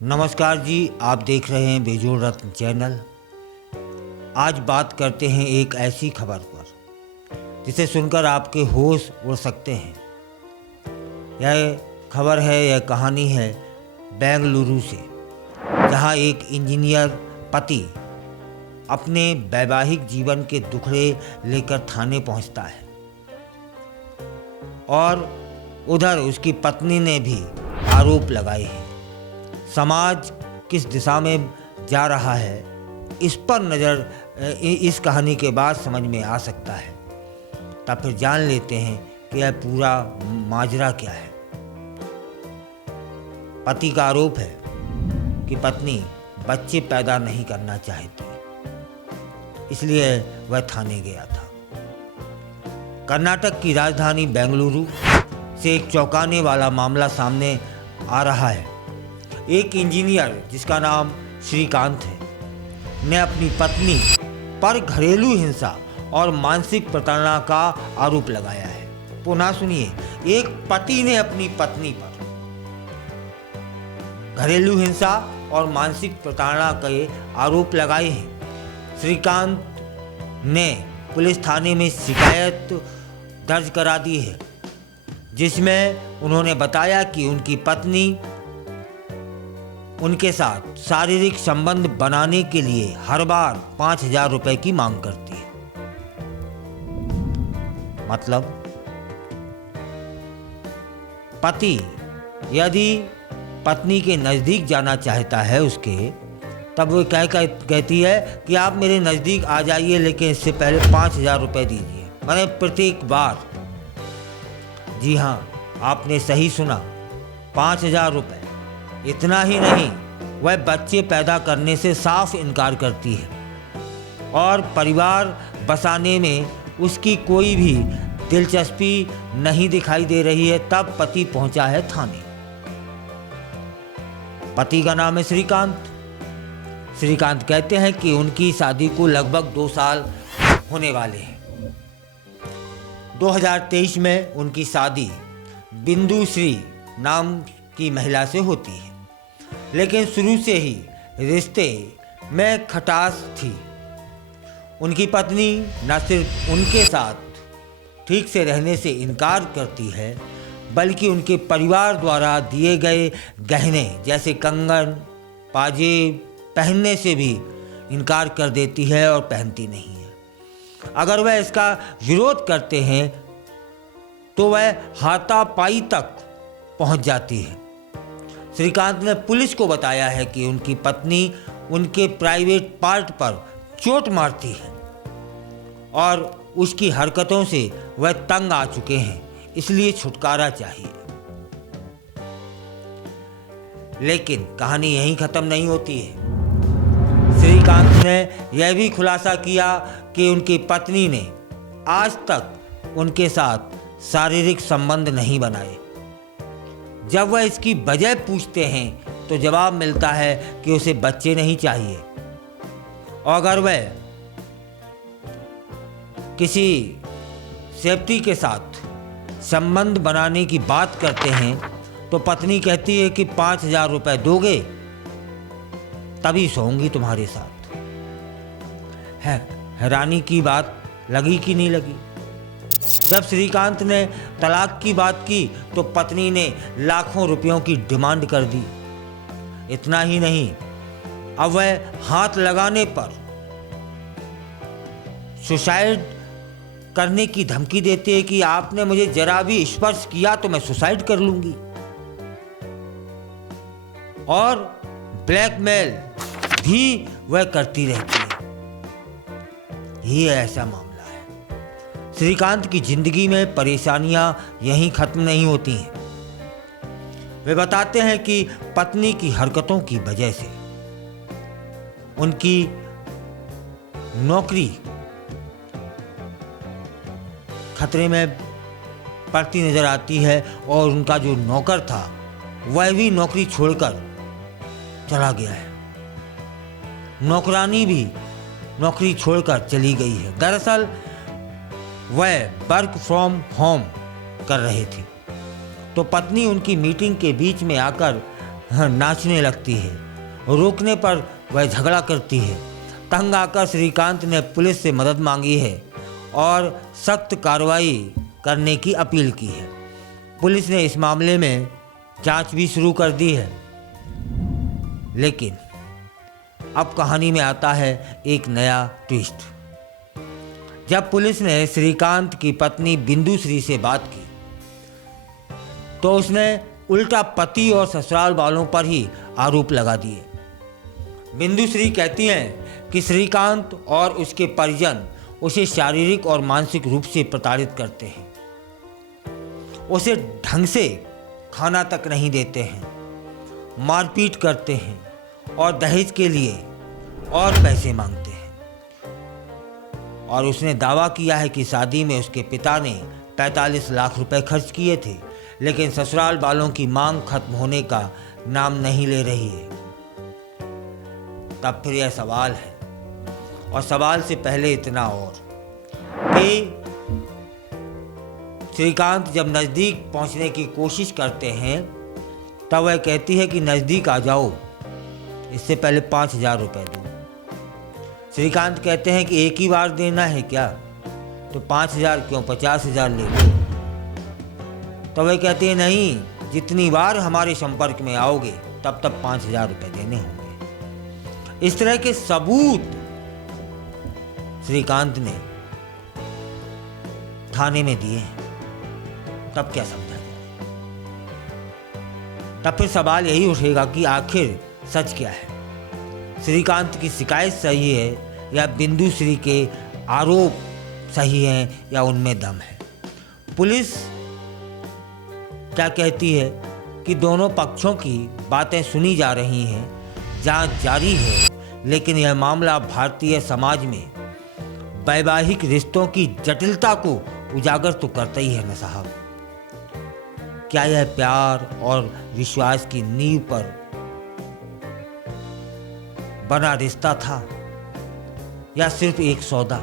नमस्कार जी, आप देख रहे हैं बेजोड़ रत्न चैनल। आज बात करते हैं एक ऐसी खबर पर जिसे सुनकर आपके होश उड़ सकते हैं। यह खबर है, यह कहानी है बेंगलुरु से, जहां एक इंजीनियर पति अपने वैवाहिक जीवन के दुखड़े लेकर थाने पहुंचता है और उधर उसकी पत्नी ने भी आरोप लगाए हैं। समाज किस दिशा में जा रहा है, इस पर नज़र इस कहानी के बाद समझ में आ सकता है। तब फिर जान लेते हैं कि यह पूरा माजरा क्या है। पति का आरोप है कि पत्नी बच्चे पैदा नहीं करना चाहती, इसलिए वह थाने गया था। कर्नाटक की राजधानी बेंगलुरु से एक चौंकाने वाला मामला सामने आ रहा है। एक इंजीनियर जिसका नाम श्रीकांत है ने अपनी पत्नी पर घरेलू हिंसा और मानसिक प्रताड़ना का आरोप लगाया है। पुनः सुनिए, एक पति ने अपनी पत्नी पर घरेलू हिंसा और मानसिक प्रताड़ना के आरोप लगाए हैं। श्रीकांत ने पुलिस थाने में शिकायत दर्ज करा दी है, जिसमें उन्होंने बताया कि उनकी पत्नी उनके साथ शारीरिक संबंध बनाने के लिए हर बार 5,000 रुपए की मांग करती है। मतलब पति यदि पत्नी के नज़दीक जाना चाहता है उसके, तब वो कहती है कि आप मेरे नज़दीक आ जाइए, लेकिन इससे पहले 5,000 रुपए दीजिए। मैंने प्रत्येक बार, जी हाँ, आपने सही सुना, 5,000 रुपए। इतना ही नहीं, वह बच्चे पैदा करने से साफ इनकार करती है और परिवार बसाने में उसकी कोई भी दिलचस्पी नहीं दिखाई दे रही है। तब पति पहुंचा है थाने। पति का नाम है श्रीकांत। श्रीकांत कहते हैं कि उनकी शादी को लगभग 2 साल होने वाले हैं। 2023 में उनकी शादी बिंदु श्री नाम की महिला से होती है, लेकिन शुरू से ही रिश्ते में खटास थी। उनकी पत्नी न सिर्फ उनके साथ ठीक से रहने से इनकार करती है, बल्कि उनके परिवार द्वारा दिए गए गहने जैसे कंगन, पाजेब पहनने से भी इनकार कर देती है और पहनती नहीं है। अगर वह इसका विरोध करते हैं तो वह हाथापाई तक पहुंच जाती है। श्रीकांत ने पुलिस को बताया है कि उनकी पत्नी उनके प्राइवेट पार्ट पर चोट मारती है और उसकी हरकतों से वह तंग आ चुके हैं, इसलिए छुटकारा चाहिए। लेकिन कहानी यहीं खत्म नहीं होती है। श्रीकांत ने यह भी खुलासा किया कि उनकी पत्नी ने आज तक उनके साथ शारीरिक संबंध नहीं बनाए। जब वह इसकी वजह पूछते हैं तो जवाब मिलता है कि उसे बच्चे नहीं चाहिए, और अगर वह किसी सेफ्टी के साथ संबंध बनाने की बात करते हैं तो पत्नी कहती है कि 5,000 रुपए दोगे तभी सोऊंगी तुम्हारे साथ। है हैरानी की बात लगी कि नहीं लगी? जब श्रीकांत ने तलाक की बात की तो पत्नी ने लाखों रुपयों की डिमांड कर दी। इतना ही नहीं, अब वह हाथ लगाने पर सुसाइड करने की धमकी देते हैं कि आपने मुझे जरा भी स्पर्श किया तो मैं सुसाइड कर लूंगी, और ब्लैकमेल भी वह करती रहती है। ये ऐसा मामला। श्रीकांत की जिंदगी में परेशानियां यहीं खत्म नहीं होती हैं। वे बताते हैं कि पत्नी की हरकतों की वजह से उनकी नौकरी खतरे में पड़ती नजर आती है और उनका जो नौकर था वह भी नौकरी छोड़कर चला गया है। नौकरानी भी नौकरी छोड़कर चली गई है। दरअसल वह वर्क फ्रॉम होम कर रहे थे, तो पत्नी उनकी मीटिंग के बीच में आकर नाचने लगती है। रोकने पर वह झगड़ा करती है। तंग आकर श्रीकांत ने पुलिस से मदद मांगी है और सख्त कार्रवाई करने की अपील की है। पुलिस ने इस मामले में जांच भी शुरू कर दी है। लेकिन अब कहानी में आता है एक नया ट्विस्ट। जब पुलिस ने श्रीकांत की पत्नी बिंदुश्री से बात की तो उसने उल्टा पति और ससुराल वालों पर ही आरोप लगा दिए। बिंदुश्री कहती हैं कि श्रीकांत और उसके परिजन उसे शारीरिक और मानसिक रूप से प्रताड़ित करते हैं, उसे ढंग से खाना तक नहीं देते हैं, मारपीट करते हैं और दहेज के लिए और पैसे मांगते हैं। और उसने दावा किया है कि शादी में उसके पिता ने 45 लाख रुपए खर्च किए थे, लेकिन ससुराल वालों की मांग खत्म होने का नाम नहीं ले रही है। तब फिर यह सवाल है, और सवाल से पहले इतना और कि श्रीकांत जब नज़दीक पहुंचने की कोशिश करते हैं तब वह कहती है कि नज़दीक आ जाओ, इससे पहले 5,000 रुपये दो। श्रीकांत कहते हैं कि एक ही बार देना है क्या, तो 5,000 क्यों, 50,000 ले लो। तो वह कहते हैं नहीं, जितनी बार हमारे संपर्क में आओगे तब तक 5,000 रुपये देने होंगे। इस तरह के सबूत श्रीकांत ने थाने में दिए हैं। तब क्या समझा जाए? तब फिर सवाल यही उठेगा कि आखिर सच क्या है? श्रीकांत की शिकायत सही है या बिंदुश्री के आरोप सही हैं या उनमें दम है? पुलिस क्या कहती है कि दोनों पक्षों की बातें सुनी जा रही हैं, जांच जारी है, लेकिन यह मामला भारतीय समाज में वैवाहिक रिश्तों की जटिलता को उजागर तो करता ही है ना साहब। क्या यह प्यार और विश्वास की नींव पर बना रिश्ता था या सिर्फ एक सौदा?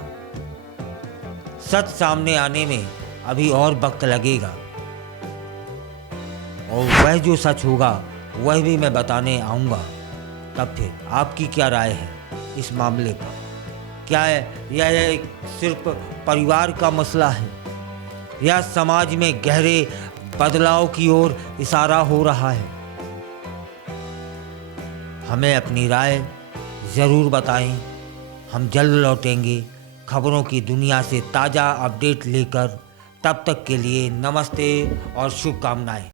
सच सामने आने में अभी और वक्त लगेगा, और वह जो सच होगा वह भी मैं बताने आऊँगा। तब फिर आपकी क्या राय है इस मामले पर? क्या है यह एक सिर्फ परिवार का मसला है या समाज में गहरे बदलाव की ओर इशारा हो रहा है? हमें अपनी राय ज़रूर बताएं। हम जल्द लौटेंगे खबरों की दुनिया से ताज़ा अपडेट लेकर। तब तक के लिए नमस्ते और शुभकामनाएं।